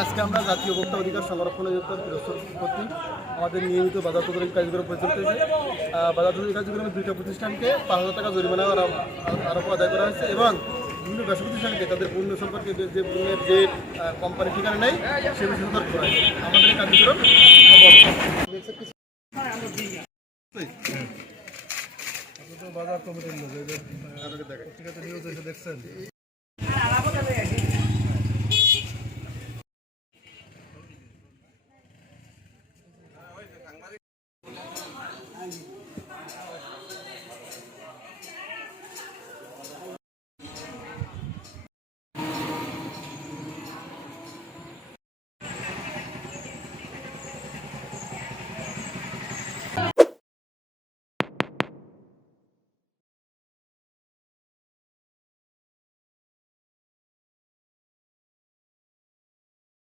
আজকে আমরা জাতীয় ভোক্তা অধিকার সংরক্ষণ অধিদপ্তর কর্তৃক আমাদের নিয়মিত বাজার তদারকি কার্যক্রম পরিচালিত হয়েছে। বাজার তদারকি কার্যক্রমে 2টা প্রতিষ্ঠানকে 5,000 টাকা জরিমানা আরোপ আদায় করা হয়েছে এবং বিভিন্ন ব্যবসা প্রতিষ্ঠানকে তাদের পণ্য সম্পর্কে যে পণ্যের যে কোম্পানি ঠিকানা নেই সে বিষয়ে সতর্ক করা হয়েছে। আমাদের এই কার্যক্রম বাজার কমিটির লোক নিউজ দেখছেন।